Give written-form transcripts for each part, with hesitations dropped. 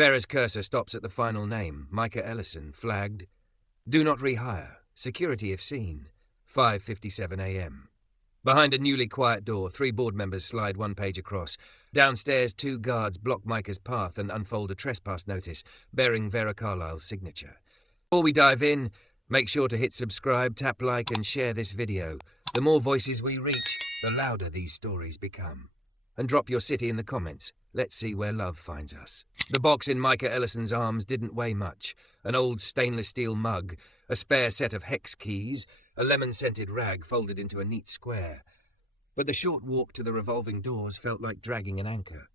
Vera's cursor stops at the final name, Micah Ellison, flagged. Do not rehire. Security if seen. 5:57 a.m. Behind a newly quiet door, 3 board members slide 1 page across. Downstairs, 2 guards block Micah's path and unfold a trespass notice bearing Vera Carlisle's signature. Before we dive in, make sure to hit subscribe, tap like and share this video. The more voices we reach, the louder these stories become. And drop your city in the comments. Let's see where love finds us. The box in Micah Ellison's arms didn't weigh much. An old stainless steel mug, a spare set of hex keys, a lemon-scented rag folded into a neat square. But the short walk to the revolving doors felt like dragging an anchor.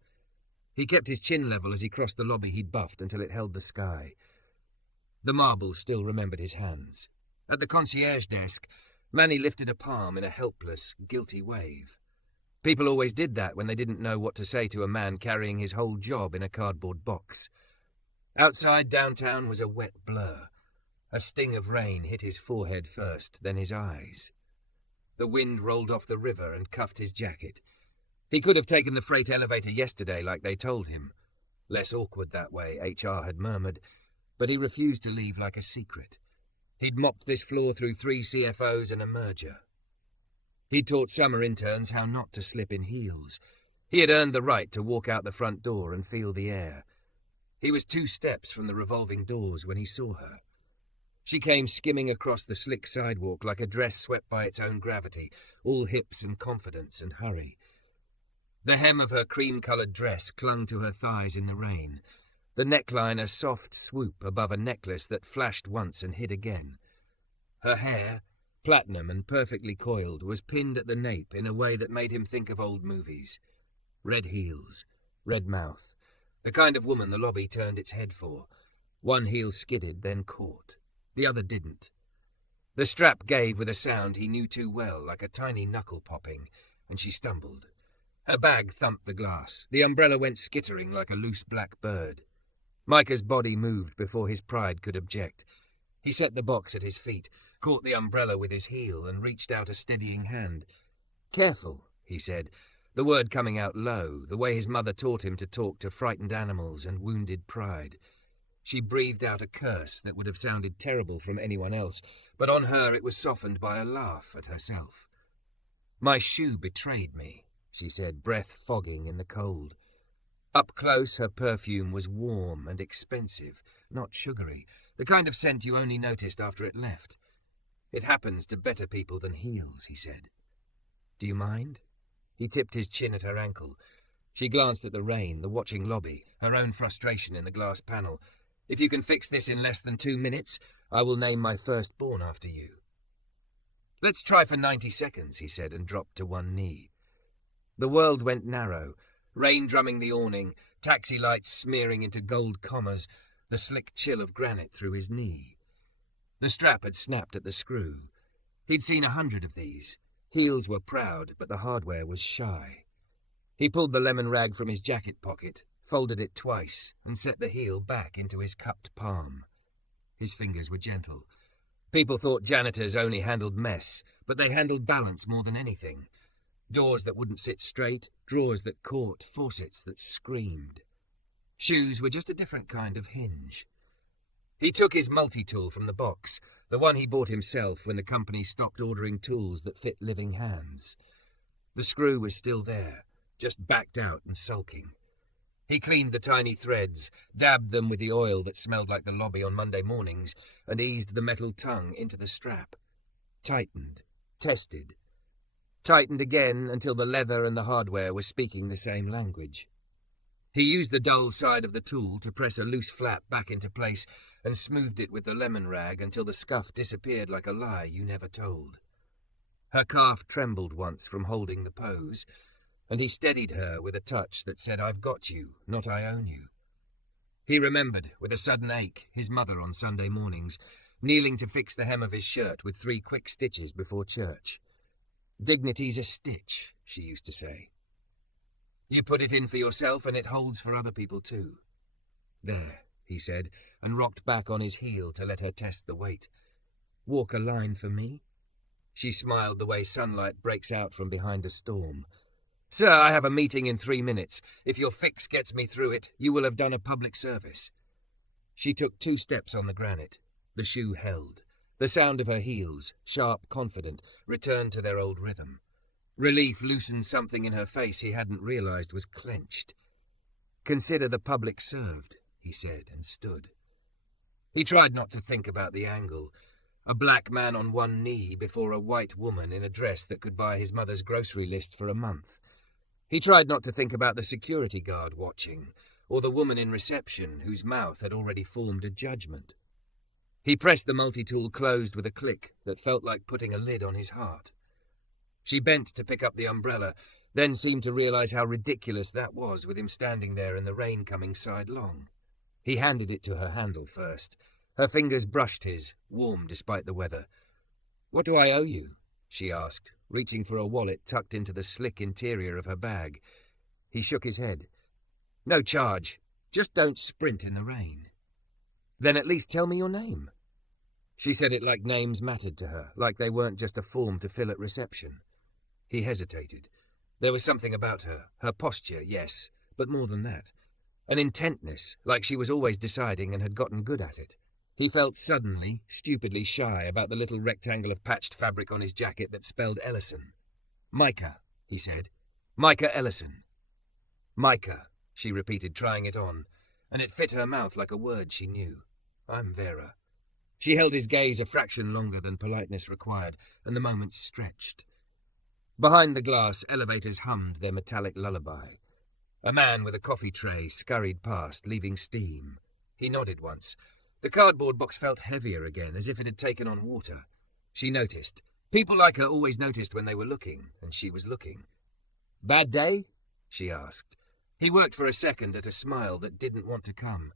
He kept his chin level as he crossed the lobby he'd buffed until it held the sky. The marble still remembered his hands. At the concierge desk, Manny lifted a palm in a helpless, guilty wave. People always did that when they didn't know what to say to a man carrying his whole job in a cardboard box. Outside downtown was a wet blur. A sting of rain hit his forehead first, then his eyes. The wind rolled off the river and cuffed his jacket. He could have taken the freight elevator yesterday like they told him. Less awkward that way, HR had murmured, but he refused to leave like a secret. He'd mopped this floor through 3 CFOs and a merger. He'd taught summer interns how not to slip in heels. He had earned the right to walk out the front door and feel the air. He was 2 steps from the revolving doors when he saw her. She came skimming across the slick sidewalk like a dress swept by its own gravity, all hips and confidence and hurry. The hem of her cream-coloured dress clung to her thighs in the rain, the neckline a soft swoop above a necklace that flashed once and hid again. Her hair, platinum and perfectly coiled, was pinned at the nape in a way that made him think of old movies. Red heels, red mouth, the kind of woman the lobby turned its head for. One heel skidded, then caught. The other didn't. The strap gave with a sound he knew too well, like a tiny knuckle popping, and she stumbled. Her bag thumped the glass. The umbrella went skittering like a loose black bird. Micah's body moved before his pride could object. He set the box at his feet, caught the umbrella with his heel, and reached out a steadying hand. "Careful," he said, the word coming out low, the way his mother taught him to talk to frightened animals and wounded pride. She breathed out a curse that would have sounded terrible from anyone else, but on her it was softened by a laugh at herself. "My shoe betrayed me," she said, breath fogging in the cold. Up close, her perfume was warm and expensive, not sugary, the kind of scent you only noticed after it left. "It happens to better people than heels," he said. "Do you mind?" He tipped his chin at her ankle. She glanced at the rain, the watching lobby, her own frustration in the glass panel. "If you can fix this in less than 2 minutes, I will name my firstborn after you." "Let's try for 90 seconds, he said, and dropped to one knee. The world went narrow, rain drumming the awning, taxi lights smearing into gold commas, the slick chill of granite through his knee. The strap had snapped at the screw. He'd seen 100 of these. Heels were proud, but the hardware was shy. He pulled the lemon rag from his jacket pocket, folded it twice, and set the heel back into his cupped palm. His fingers were gentle. People thought janitors only handled mess, but they handled balance more than anything. Doors that wouldn't sit straight, drawers that caught, faucets that screamed. Shoes were just a different kind of hinge. He took his multi-tool from the box, the one he bought himself when the company stopped ordering tools that fit living hands. The screw was still there, just backed out and sulking. He cleaned the tiny threads, dabbed them with the oil that smelled like the lobby on Monday mornings, and eased the metal tongue into the strap. Tightened, tested. Tightened again until the leather and the hardware were speaking the same language. He used the dull side of the tool to press a loose flap back into place and smoothed it with the lemon rag until the scuff disappeared like a lie you never told. Her calf trembled once from holding the pose, and he steadied her with a touch that said, "I've got you, not I own you." He remembered, with a sudden ache, his mother on Sunday mornings, kneeling to fix the hem of his shirt with 3 quick stitches before church. "Dignity's a stitch," she used to say. "You put it in for yourself and it holds for other people too." "There," he said, and rocked back on his heel to let her test the weight. "Walk a line for me?" She smiled the way sunlight breaks out from behind a storm. Sir, I have a meeting in 3 minutes. If your fix gets me through it, you will have done a public service. She took 2 steps on the granite. The shoe held. The sound of her heels, sharp, confident, returned to their old rhythm. Relief loosened something in her face he hadn't realized was clenched. "Consider the public served," he said, and stood. He tried not to think about the angle. A black man on one knee before a white woman in a dress that could buy his mother's grocery list for a month. He tried not to think about the security guard watching, or the woman in reception whose mouth had already formed a judgment. He pressed the multi-tool closed with a click that felt like putting a lid on his heart. She bent to pick up the umbrella, then seemed to realize how ridiculous that was with him standing there and the rain coming sidelong. He handed it to her handle first. Her fingers brushed his, warm despite the weather. "What do I owe you?" she asked, reaching for a wallet tucked into the slick interior of her bag. He shook his head. "No charge. Just don't sprint in the rain." "Then at least tell me your name." She said it like names mattered to her, like they weren't just a form to fill at reception. He hesitated. There was something about her posture, yes, but more than that. An intentness, like she was always deciding and had gotten good at it. He felt suddenly, stupidly shy about the little rectangle of patched fabric on his jacket that spelled Ellison. "Micah," he said. "Micah Ellison." "Micah," she repeated, trying it on, and it fit her mouth like a word she knew. "I'm Vera." She held his gaze a fraction longer than politeness required, and the moments stretched. Behind the glass, elevators hummed their metallic lullaby. A man with a coffee tray scurried past, leaving steam. He nodded once. The cardboard box felt heavier again, as if it had taken on water. She noticed. People like her always noticed when they were looking, and she was looking. "Bad day?" she asked. He worked for a second at a smile that didn't want to come.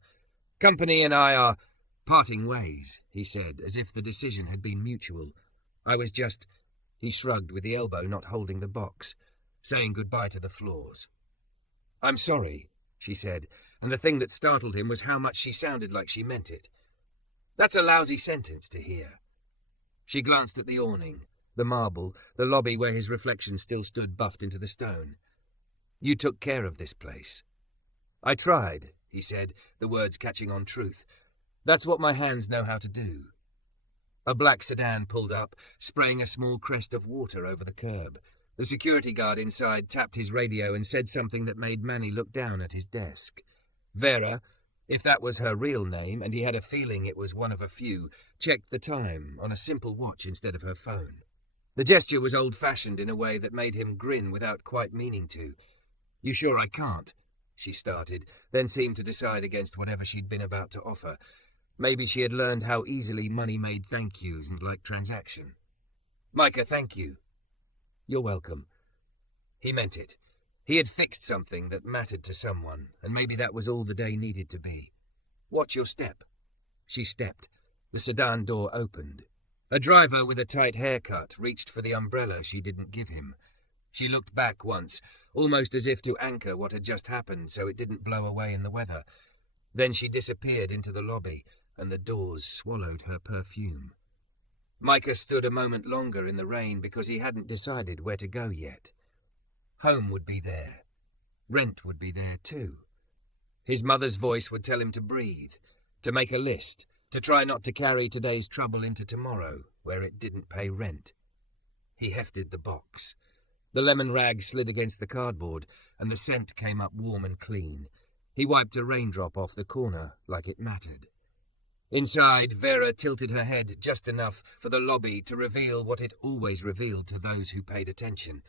"Company and I are parting ways," he said, as if the decision had been mutual. "I was just—" He shrugged with the elbow not holding the box, saying goodbye to the floors. "I'm sorry," she said, and the thing that startled him was how much she sounded like she meant it. "That's a lousy sentence to hear." She glanced at the awning, the marble, the lobby where his reflection still stood buffed into the stone. "You took care of this place." "I tried," he said, the words catching on truth. "That's what my hands know how to do." A black sedan pulled up, spraying a small crest of water over the curb. The security guard inside tapped his radio and said something that made Manny look down at his desk. Vera, if that was her real name, and he had a feeling it was one of a few, checked the time on a simple watch instead of her phone. The gesture was old-fashioned in a way that made him grin without quite meaning to. "You sure I can't?" she started, then seemed to decide against whatever she'd been about to offer. Maybe she had learned how easily money made thank yous and like transaction. "Micah, thank you." "You're welcome." He meant it. He had fixed something that mattered to someone, and maybe that was all the day needed to be. "Watch your step." She stepped. The sedan door opened. A driver with a tight haircut reached for the umbrella she didn't give him. She looked back once, almost as if to anchor what had just happened so it didn't blow away in the weather. Then she disappeared into the lobby, and the doors swallowed her perfume. Micah stood a moment longer in the rain because he hadn't decided where to go yet. Home would be there. Rent would be there too. His mother's voice would tell him to breathe, to make a list, to try not to carry today's trouble into tomorrow, where it didn't pay rent. He hefted the box. The lemon rag slid against the cardboard, and the scent came up warm and clean. He wiped a raindrop off the corner like it mattered. Inside, Vera tilted her head just enough for the lobby to reveal what it always revealed to those who paid attention.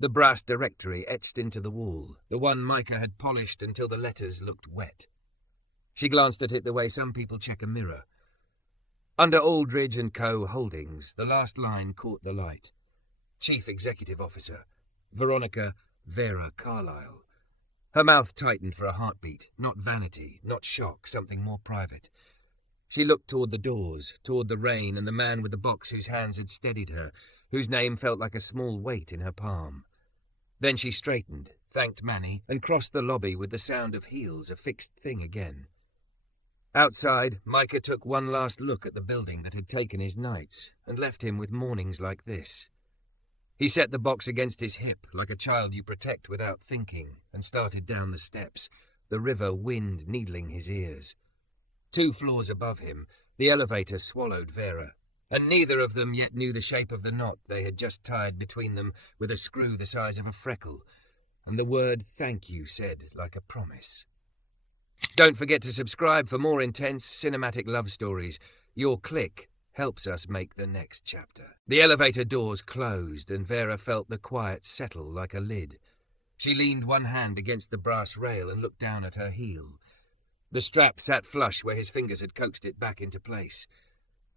The brass directory etched into the wall, the one Micah had polished until the letters looked wet. She glanced at it the way some people check a mirror. Under Aldridge & Co. Holdings, the last line caught the light. Chief Executive Officer, Veronica, Vera Carlisle. Her mouth tightened for a heartbeat, not vanity, not shock, something more private. She looked toward the doors, toward the rain and the man with the box whose hands had steadied her, whose name felt like a small weight in her palm. Then she straightened, thanked Manny, and crossed the lobby with the sound of heels a fixed thing again. Outside, Micah took one last look at the building that had taken his nights and left him with mornings like this. He set the box against his hip like a child you protect without thinking and started down the steps, the river wind needling his ears. 2 floors above him, the elevator swallowed Vera, and neither of them yet knew the shape of the knot they had just tied between them with a screw the size of a freckle, and the word thank you said like a promise. Don't forget to subscribe for more intense cinematic love stories. Your click helps us make the next chapter. The elevator doors closed, and Vera felt the quiet settle like a lid. She leaned one hand against the brass rail and looked down at her heel. The strap sat flush where his fingers had coaxed it back into place.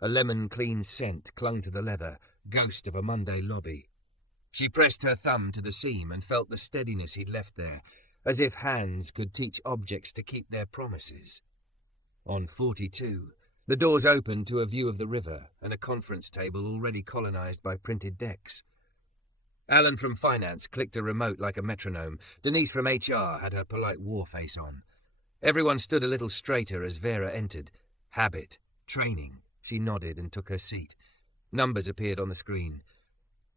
A lemon-clean scent clung to the leather, ghost of a Monday lobby. She pressed her thumb to the seam and felt the steadiness he'd left there, as if hands could teach objects to keep their promises. On 42, the doors opened to a view of the river and a conference table already colonized by printed decks. Alan from Finance clicked a remote like a metronome. Denise from HR had her polite war face on. Everyone stood a little straighter as Vera entered. Habit. Training. She nodded and took her seat. Numbers appeared on the screen.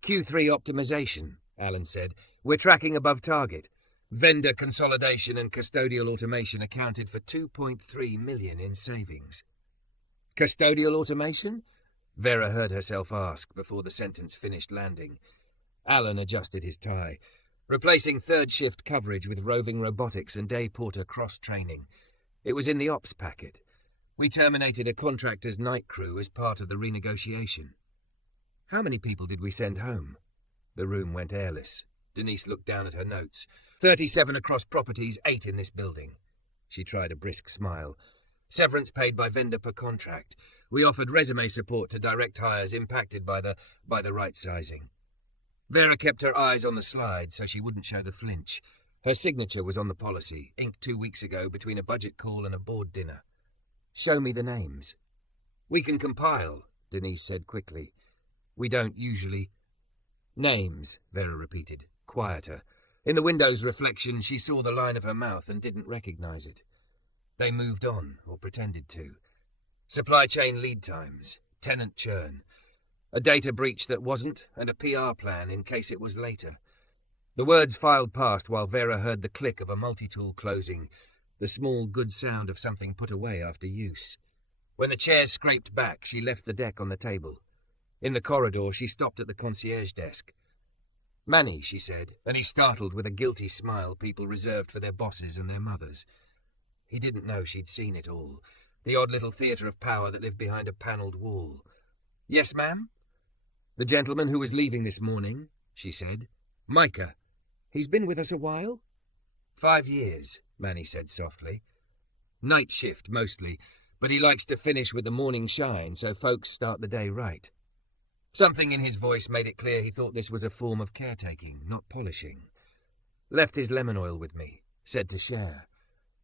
Q3 optimization, Alan said. We're tracking above target. Vendor consolidation and custodial automation accounted for 2.3 million in savings. Custodial automation? Vera heard herself ask before the sentence finished landing. Alan adjusted his tie. Replacing third-shift coverage with roving robotics and day porter cross-training. It was in the ops packet. We terminated a contractor's night crew as part of the renegotiation. How many people did we send home? The room went airless. Denise looked down at her notes. 37 across properties, 8 in this building. She tried a brisk smile. Severance paid by vendor per contract. We offered resume support to direct hires impacted by the right sizing. Vera kept her eyes on the slide so she wouldn't show the flinch. Her signature was on the policy, inked 2 weeks ago between a budget call and a board dinner. Show me the names. We can compile, Denise said quickly. We don't usually. Names, Vera repeated, quieter. In the window's reflection, she saw the line of her mouth and didn't recognize it. They moved on, or pretended to. Supply chain lead times, tenant churn, a data breach that wasn't, and a PR plan in case it was later. The words filed past while Vera heard the click of a multi-tool closing, the small good sound of something put away after use. When the chairs scraped back, she left the deck on the table. In the corridor, she stopped at the concierge desk. Manny, she said, and he startled with a guilty smile people reserved for their bosses and their mothers. He didn't know she'd seen it all, the odd little theatre of power that lived behind a panelled wall. Yes, ma'am? The gentleman who was leaving this morning, she said. Micah. He's been with us a while? 5 years, Manny said softly. Night shift, mostly, but he likes to finish with the morning shine so folks start the day right. Something in his voice made it clear he thought this was a form of caretaking, not polishing. Left his lemon oil with me, said to share.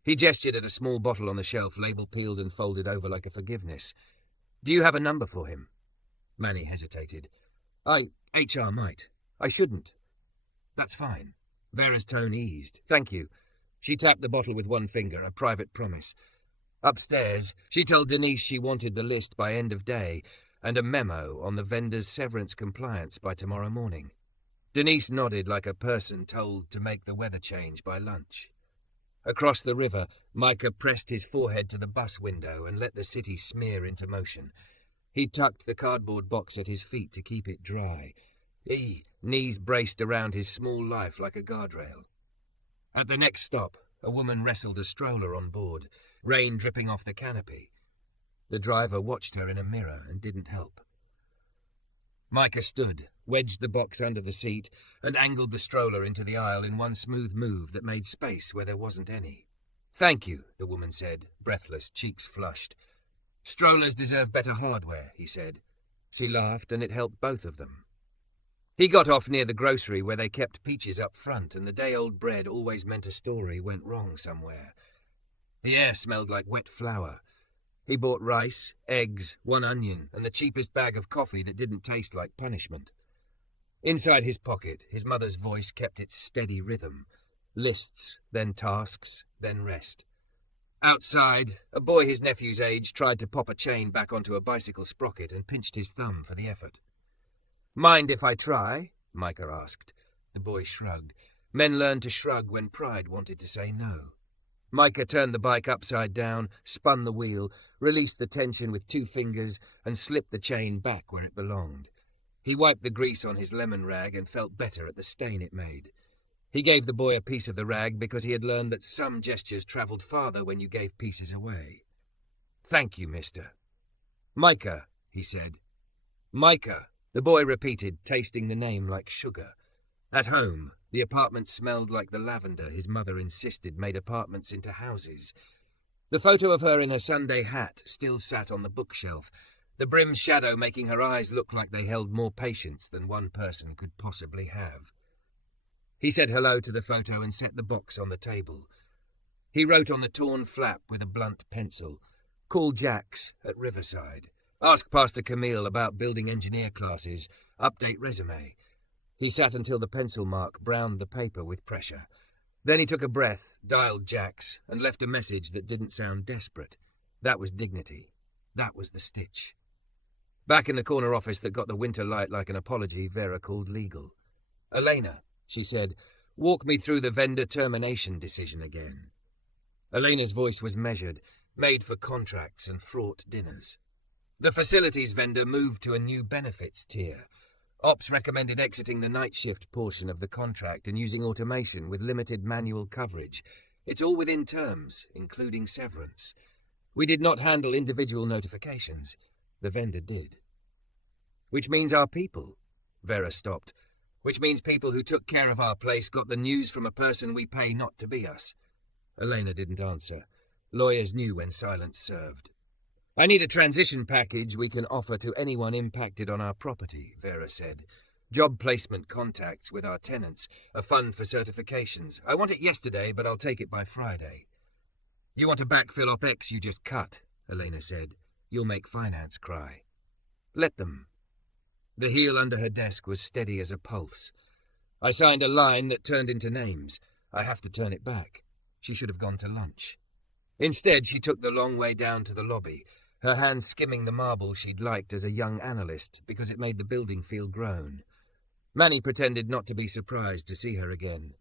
He gestured at a small bottle on the shelf, label peeled and folded over like a forgiveness. Do you have a number for him? Manny hesitated. HR might. I shouldn't. That's fine. Vera's tone eased. Thank you. She tapped the bottle with one finger, a private promise. Upstairs, she told Denise she wanted the list by end of day and a memo on the vendor's severance compliance by tomorrow morning. Denise nodded like a person told to make the weather change by lunch. Across the river, Micah pressed his forehead to the bus window and let the city smear into motion. He tucked the cardboard box at his feet to keep it dry. Knees braced around his small life like a guardrail. At the next stop, a woman wrestled a stroller on board, rain dripping off the canopy. The driver watched her in a mirror and didn't help. Micah stood, wedged the box under the seat, and angled the stroller into the aisle in one smooth move that made space where there wasn't any. Thank you, the woman said, breathless, cheeks flushed. Strollers deserve better hardware, he said. She laughed, and it helped both of them. He got off near the grocery where they kept peaches up front, and the day-old bread always meant a story went wrong somewhere. The air smelled like wet flour. He bought rice, eggs, 1 onion, and the cheapest bag of coffee that didn't taste like punishment. Inside his pocket, his mother's voice kept its steady rhythm. Lists, then tasks, then rest. Outside, a boy his nephew's age tried to pop a chain back onto a bicycle sprocket and pinched his thumb for the effort. Mind if I try? Micah asked. The boy shrugged. Men learned to shrug when pride wanted to say no. Micah turned the bike upside down, spun the wheel, released the tension with 2 fingers, and slipped the chain back where it belonged. He wiped the grease on his lemon rag and felt better at the stain it made. He gave the boy a piece of the rag because he had learned that some gestures travelled farther when you gave pieces away. "Thank you, mister." "Micah," he said. "Micah," the boy repeated, tasting the name like sugar. At home, the apartment smelled like the lavender his mother insisted made apartments into houses. The photo of her in her Sunday hat still sat on the bookshelf, the brim's shadow making her eyes look like they held more patience than one person could possibly have. He said hello to the photo and set the box on the table. He wrote on the torn flap with a blunt pencil, "Call Jax at Riverside. Ask Pastor Camille about building engineer classes. Update resume." He sat until the pencil mark browned the paper with pressure. Then he took a breath, dialed Jax, and left a message that didn't sound desperate. That was dignity. That was the stitch. Back in the corner office that got the winter light like an apology, Vera called legal. "Elena," she said, "walk me through the vendor termination decision again." Elena's voice was measured, made for contracts and fraught dinners. The facilities vendor moved to a new benefits tier. Ops recommended exiting the night shift portion of the contract and using automation with limited manual coverage. It's all within terms, including severance. We did not handle individual notifications. The vendor did. "Which means our people." Vera stopped. "Which means people who took care of our place got the news from a person we pay not to be us." Elena didn't answer. Lawyers knew when silence served. "I need a transition package we can offer to anyone impacted on our property," Vera said. "Job placement contacts with our tenants, a fund for certifications. I want it yesterday, but I'll take it by Friday." "You want to backfill OpEx you just cut," Elena said. "You'll make finance cry." "Let them." The heel under her desk was steady as a pulse. I signed a line that turned into names. I have to turn it back. She should have gone to lunch. Instead, she took the long way down to the lobby, her hand skimming the marble she'd liked as a young analyst because it made the building feel grown. Manny pretended not to be surprised to see her again.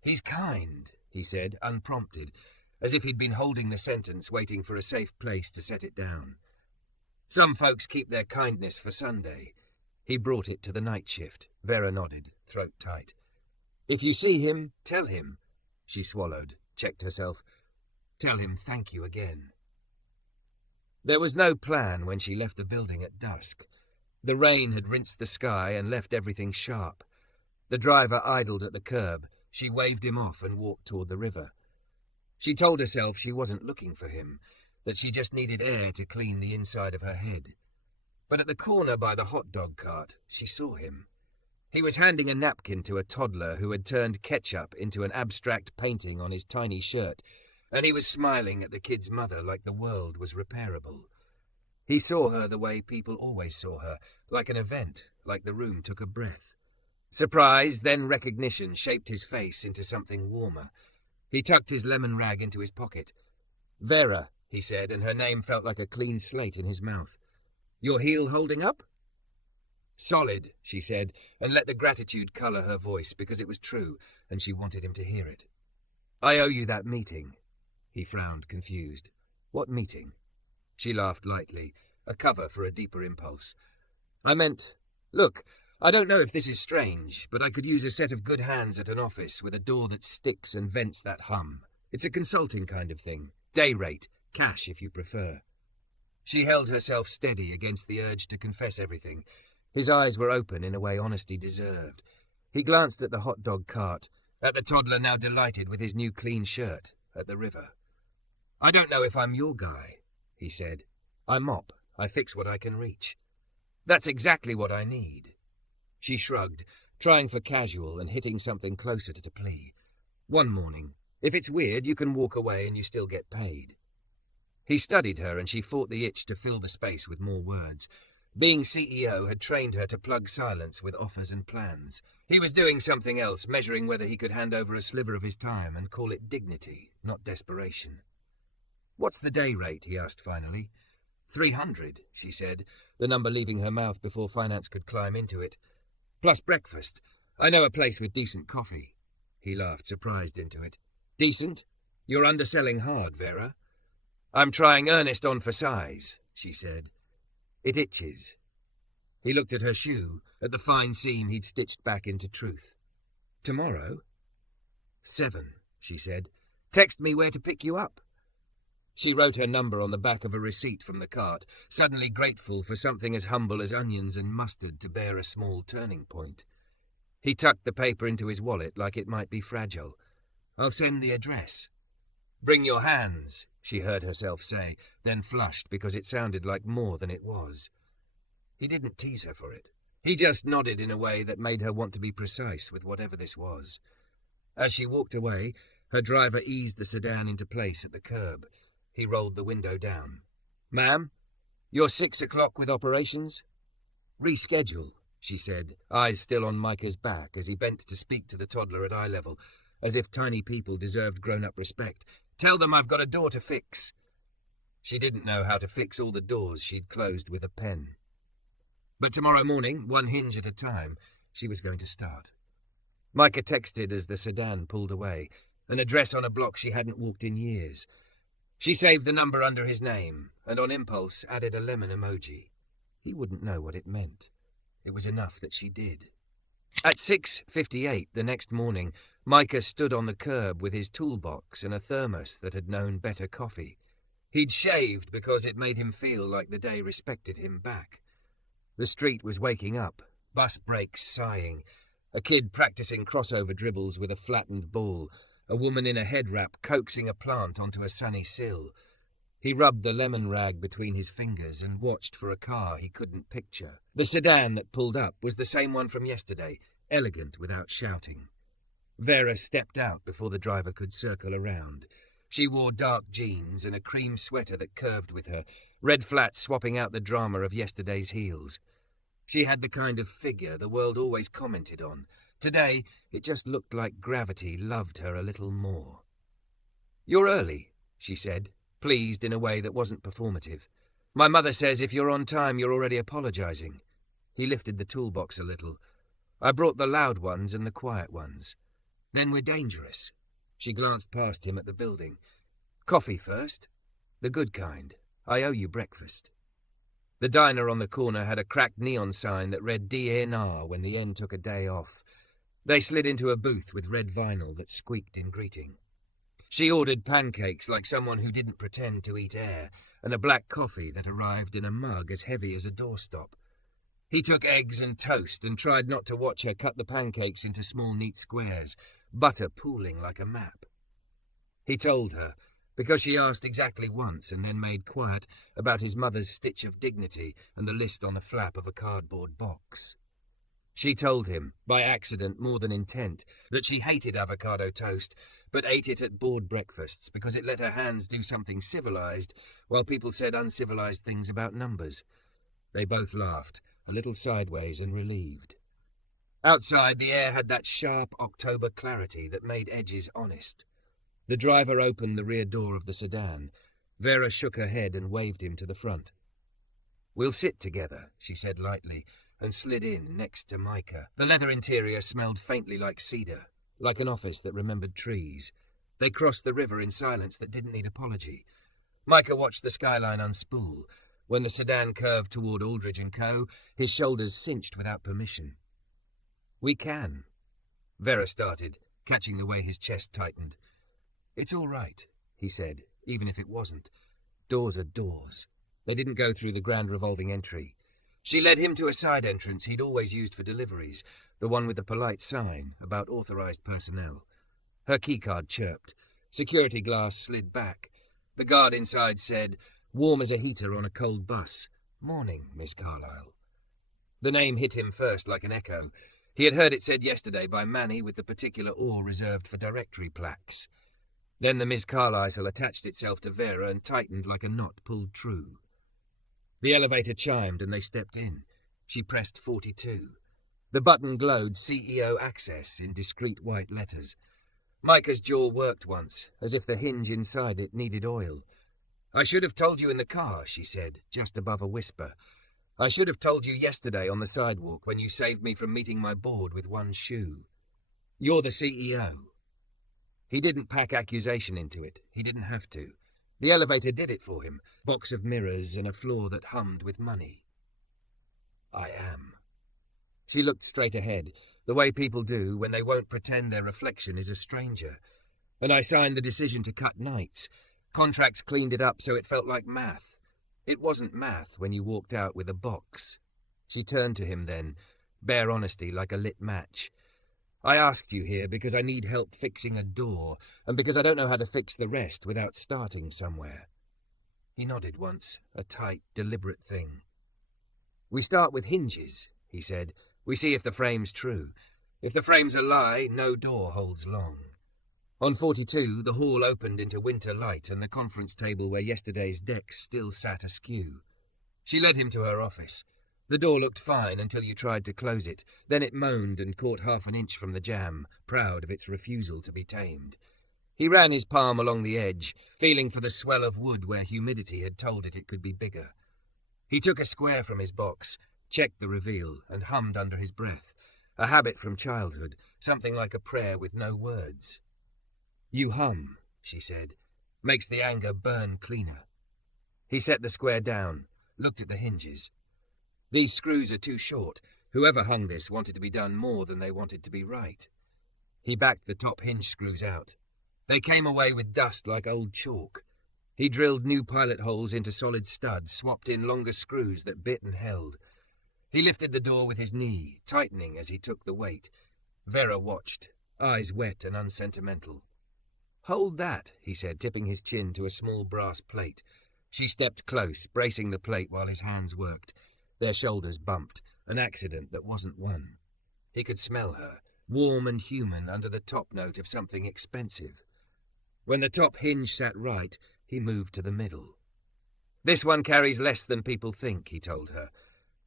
"He's kind," he said, unprompted, as if he'd been holding the sentence, waiting for a safe place to set it down. "Some folks keep their kindness for Sunday." He brought it to the night shift. Vera nodded, throat tight. "If you see him, tell him." She swallowed, checked herself. "Tell him thank you again." There was no plan when she left the building at dusk. The rain had rinsed the sky and left everything sharp. The driver idled at the curb. She waved him off and walked toward the river. She told herself she wasn't looking for him, that she just needed air to clean the inside of her head. But at the corner by the hot dog cart, she saw him. He was handing a napkin to a toddler who had turned ketchup into an abstract painting on his tiny shirt, and he was smiling at the kid's mother like the world was repairable. He saw her the way people always saw her, like an event, like the room took a breath. Surprise, then recognition, shaped his face into something warmer. He tucked his lemon rag into his pocket. "Vera," he said, and her name felt like a clean slate in his mouth. "Your heel holding up?" "Solid," she said, and let the gratitude colour her voice because it was true, and she wanted him to hear it. "I owe you that meeting." He frowned, confused. "What meeting?" She laughed lightly, a cover for a deeper impulse. "I meant, look, I don't know if this is strange, but I could use a set of good hands at an office with a door that sticks and vents that hum. It's a consulting kind of thing. Day rate, cash if you prefer." She held herself steady against the urge to confess everything. His eyes were open in a way honesty deserved. He glanced at the hot dog cart, at the toddler now delighted with his new clean shirt, at the river. "I don't know if I'm your guy," he said. "I mop. I fix what I can reach." "That's exactly what I need." She shrugged, trying for casual and hitting something closer to plea. "One morning. If it's weird, you can walk away and you still get paid." He studied her and she fought the itch to fill the space with more words. Being CEO had trained her to plug silence with offers and plans. He was doing something else, measuring whether he could hand over a sliver of his time and call it dignity, not desperation. "What's the day rate?" he asked finally. 300, she said, the number leaving her mouth before finance could climb into it. Plus breakfast. I know a place with decent coffee." He laughed, surprised into it. "Decent? You're underselling hard, Vera." "I'm trying earnest on for size," she said. "It itches." He looked at her shoe, at the fine seam he'd stitched back into truth. "Tomorrow?" "7," she said. "Text me where to pick you up." She wrote her number on the back of a receipt from the cart, suddenly grateful for something as humble as onions and mustard to bear a small turning point. He tucked the paper into his wallet like it might be fragile. "I'll send the address." "Bring your hands," she heard herself say, then flushed because it sounded like more than it was. He didn't tease her for it. He just nodded in a way that made her want to be precise with whatever this was. As she walked away, her driver eased the sedan into place at the curb. He rolled the window down. "Ma'am, you're 6 o'clock with operations?" "Reschedule," she said, eyes still on Micah's back as he bent to speak to the toddler at eye level, as if tiny people deserved grown-up respect. "Tell them I've got a door to fix." She didn't know how to fix all the doors she'd closed with a pen. But tomorrow morning, one hinge at a time, she was going to start. Micah texted as the sedan pulled away, an address on a block she hadn't walked in years. She saved the number under his name, and on impulse added a lemon emoji. He wouldn't know what it meant. It was enough that she did. At 6:58 the next morning, Micah stood on the curb with his toolbox and a thermos that had known better coffee. He'd shaved because it made him feel like the day respected him back. The street was waking up, bus brakes sighing, a kid practicing crossover dribbles with a flattened ball, a woman in a head wrap coaxing a plant onto a sunny sill. He rubbed the lemon rag between his fingers and watched for a car he couldn't picture. The sedan that pulled up was the same one from yesterday, elegant without shouting. Vera stepped out before the driver could circle around. She wore dark jeans and a cream sweater that curved with her, red flats swapping out the drama of yesterday's heels. She had the kind of figure the world always commented on. Today, it just looked like gravity loved her a little more. "You're early," she said, pleased in a way that wasn't performative. "My mother says if you're on time, you're already apologizing." He lifted the toolbox a little. "I brought the loud ones and the quiet ones." "Then we're dangerous." She glanced past him at the building. "Coffee first?" "The good kind. I owe you breakfast." The diner on the corner had a cracked neon sign that read DNR when the N took a day off. They slid into a booth with red vinyl that squeaked in greeting. She ordered pancakes like someone who didn't pretend to eat air, and a black coffee that arrived in a mug as heavy as a doorstop. He took eggs and toast and tried not to watch her cut the pancakes into small neat squares, butter pooling like a map. He told her, because she asked exactly once and then made quiet about his mother's stitch of dignity and the list on the flap of a cardboard box. She told him, by accident more than intent, that she hated avocado toast, but ate it at board breakfasts because it let her hands do something civilized, while people said uncivilized things about numbers. They both laughed, a little sideways and relieved. Outside, the air had that sharp October clarity that made edges honest. The driver opened the rear door of the sedan. Vera shook her head and waved him to the front. "We'll sit together," she said lightly, and slid in next to Micah. The leather interior smelled faintly like cedar, like an office that remembered trees. They crossed the river in silence that didn't need apology. Micah watched the skyline unspool. When the sedan curved toward Aldridge & Co., his shoulders cinched without permission. "We can," Vera started, catching the way his chest tightened. "It's all right," he said, even if it wasn't. Doors are doors. They didn't go through the grand revolving entry. She led him to a side entrance he'd always used for deliveries, the one with the polite sign about authorized personnel. Her keycard chirped. Security glass slid back. The guard inside said, "Warm as a heater on a cold bus. Morning, Miss Carlisle." The name hit him first like an echo. He had heard it said yesterday by Manny with the particular awe reserved for directory plaques. Then the Miss Carlisle attached itself to Vera and tightened like a knot pulled true. The elevator chimed and they stepped in. She pressed 42. The button glowed CEO Access in discreet white letters. Micah's jaw worked once, as if the hinge inside it needed oil. "I should have told you in the car," she said, just above a whisper. I should have told you yesterday on the sidewalk when you saved me from meeting my board with one shoe. You're the CEO. He didn't pack accusation into it. He didn't have to. The elevator did it for him. Box of mirrors and a floor that hummed with money. I am. She looked straight ahead, the way people do when they won't pretend their reflection is a stranger. And I signed the decision to cut nights. Contracts cleaned it up so it felt like math. It wasn't math when you walked out with a box. She turned to him then, bare honesty like a lit match. I asked you here because I need help fixing a door, and because I don't know how to fix the rest without starting somewhere. He nodded once, a tight, deliberate thing. We start with hinges, he said. We see if the frame's true. If the frame's a lie, no door holds long. On 42, the hall opened into winter light and the conference table where yesterday's decks still sat askew. She led him to her office. The door looked fine until you tried to close it. Then it moaned and caught half an inch from the jamb, proud of its refusal to be tamed. He ran his palm along the edge, feeling for the swell of wood where humidity had told it could be bigger. He took a square from his box, checked the reveal, and hummed under his breath. A habit from childhood, something like a prayer with no words. You hum, she said. Makes the anger burn cleaner. He set the square down, looked at the hinges. These screws are too short. Whoever hung this wanted to be done more than they wanted to be right. He backed the top hinge screws out. They came away with dust like old chalk. He drilled new pilot holes into solid studs, swapped in longer screws that bit and held. He lifted the door with his knee, tightening as he took the weight. Vera watched, eyes wet and unsentimental. Hold that, he said, tipping his chin to a small brass plate. She stepped close, bracing the plate while his hands worked. Their shoulders bumped, an accident that wasn't one. He could smell her, warm and human under the top note of something expensive. When the top hinge sat right, he moved to the middle. This one carries less than people think, he told her.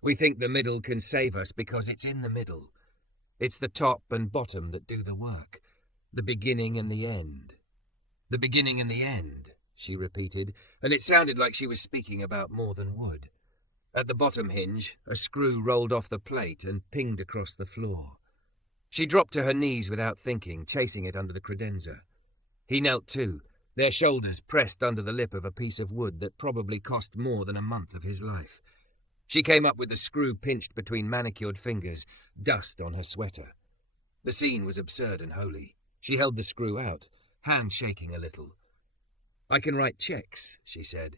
We think the middle can save us because it's in the middle. It's the top and bottom that do the work, the beginning and the end. The beginning and the end, she repeated, and it sounded like she was speaking about more than wood. At the bottom hinge, a screw rolled off the plate and pinged across the floor. She dropped to her knees without thinking, chasing it under the credenza. He knelt too, their shoulders pressed under the lip of a piece of wood that probably cost more than a month of his life. She came up with the screw pinched between manicured fingers, dust on her sweater. The scene was absurd and holy. She held the screw out, hand shaking a little. I can write checks, she said.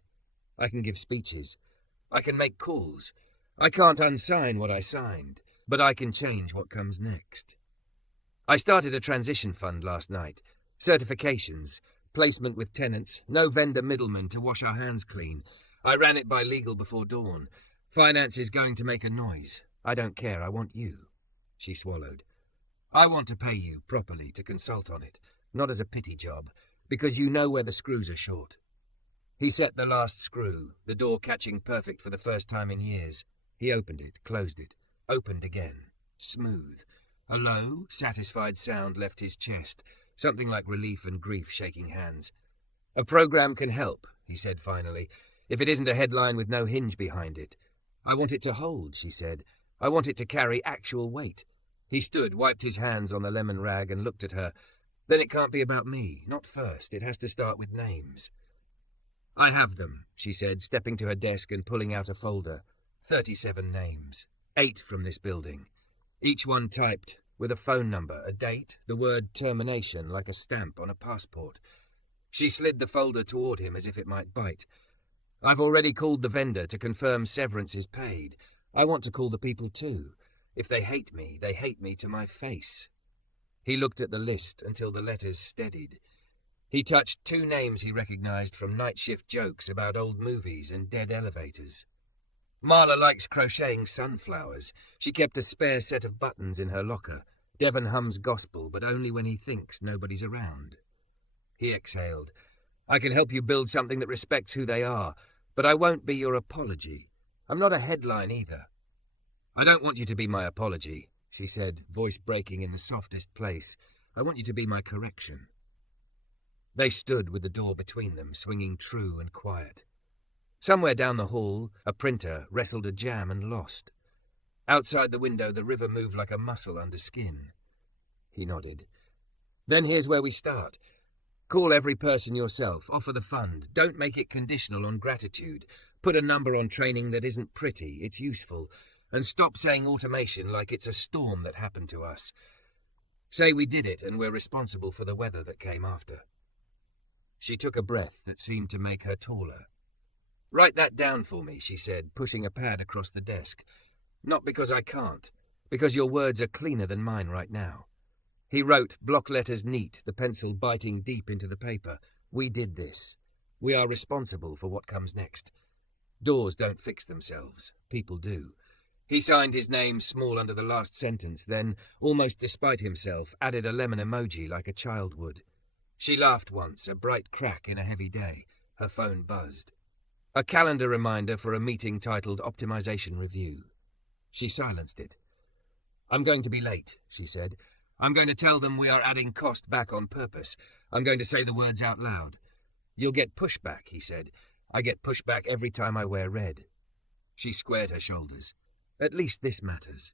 I can give speeches. I can make calls. I can't unsign what I signed, but I can change what comes next. I started a transition fund last night. Certifications, placement with tenants, no vendor middleman to wash our hands clean. I ran it by legal before dawn. Finance is going to make a noise. I don't care, I want you. She swallowed. I want to pay you properly to consult on it, not as a pity job, because you know where the screws are short. He set the last screw, the door catching perfect for the first time in years. He opened it, closed it, opened again. Smooth. A low, satisfied sound left his chest, something like relief and grief shaking hands. A program can help, he said finally, if it isn't a headline with no hinge behind it. I want it to hold, she said. I want it to carry actual weight. He stood, wiped his hands on the lemon rag and looked at her. Then it can't be about me, not first. It has to start with names. I have them, she said, stepping to her desk and pulling out a folder. 37 names. 8 from this building. Each one typed, with a phone number, a date, the word termination like a stamp on a passport. She slid the folder toward him as if it might bite. I've already called the vendor to confirm severance is paid. I want to call the people too. If they hate me to my face. He looked at the list until the letters steadied. He touched 2 names he recognized from night shift jokes about old movies and dead elevators. Marla likes crocheting sunflowers. She kept a spare set of buttons in her locker. Devon hums gospel, but only when he thinks nobody's around. He exhaled. I can help you build something that respects who they are, but I won't be your apology. I'm not a headline either. I don't want you to be my apology, she said, voice breaking in the softest place. I want you to be my correction. They stood with the door between them, swinging true and quiet. Somewhere down the hall, a printer wrestled a jam and lost. Outside the window, the river moved like a muscle under skin. He nodded. Then here's where we start. Call every person yourself, offer the fund, don't make it conditional on gratitude, put a number on training that isn't pretty, it's useful, and stop saying automation like it's a storm that happened to us. Say we did it and we're responsible for the weather that came after. She took a breath that seemed to make her taller. Write that down for me, she said, pushing a pad across the desk. Not because I can't, because your words are cleaner than mine right now. He wrote, block letters neat, the pencil biting deep into the paper. We did this. We are responsible for what comes next. Doors don't fix themselves. People do. He signed his name small under the last sentence, then, almost despite himself, added a lemon emoji like a child would. She laughed once, a bright crack in a heavy day. Her phone buzzed. A calendar reminder for a meeting titled Optimization Review. She silenced it. I'm going to be late, she said. I'm going to tell them we are adding cost back on purpose. I'm going to say the words out loud. You'll get pushback, he said. I get pushback every time I wear red. She squared her shoulders. At least this matters.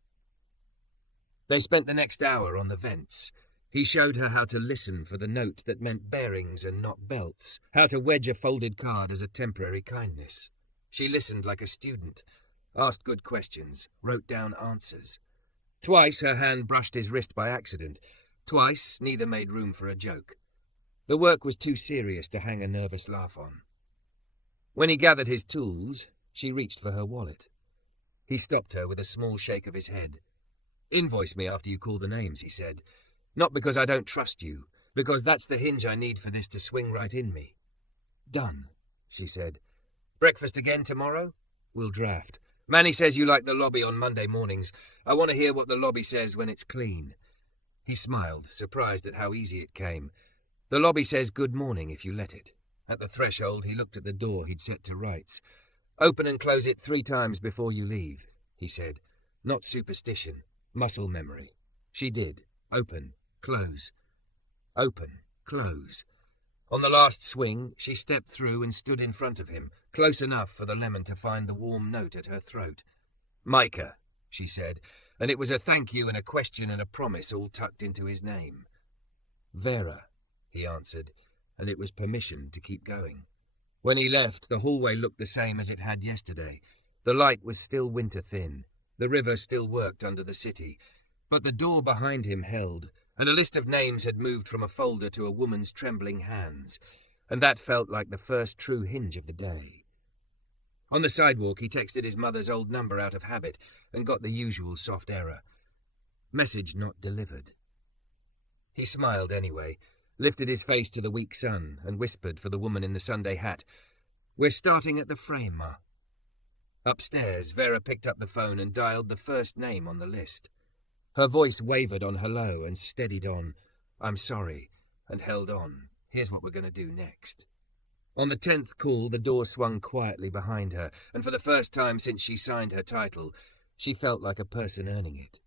They spent the next hour on the vents. He showed her how to listen for the note that meant bearings and not belts, how to wedge a folded card as a temporary kindness. She listened like a student, asked good questions, wrote down answers. Twice her hand brushed his wrist by accident. Twice neither made room for a joke. The work was too serious to hang a nervous laugh on. When he gathered his tools, she reached for her wallet. He stopped her with a small shake of his head. Invoice me after you call the names, he said. Not because I don't trust you, because that's the hinge I need for this to swing right in me. Done, she said. Breakfast again tomorrow? We'll draft. Manny says you like the lobby on Monday mornings. I want to hear what the lobby says when it's clean. He smiled, surprised at how easy it came. The lobby says good morning if you let it. At the threshold, he looked at the door he'd set to rights. Open and close it 3 times before you leave, he said. Not superstition, muscle memory. She did. Open, close. Open, close. On the last swing, she stepped through and stood in front of him, close enough for the lemon to find the warm note at her throat. Micah, she said, and it was a thank you and a question and a promise all tucked into his name. Vera, he answered, and it was permission to keep going. When he left, the hallway looked the same as it had yesterday. The light was still winter-thin. The river still worked under the city. But the door behind him held, and a list of names had moved from a folder to a woman's trembling hands, and that felt like the first true hinge of the day. On the sidewalk, he texted his mother's old number out of habit and got the usual soft error. Message not delivered. He smiled anyway, lifted his face to the weak sun and whispered for the woman in the Sunday hat, We're starting at the frame, Ma. Upstairs, Vera picked up the phone and dialed the first name on the list. Her voice wavered on hello and steadied on, I'm sorry, and held on. Here's what we're going to do next. On the 10th call, the door swung quietly behind her, and for the first time since she signed her title, she felt like a person earning it.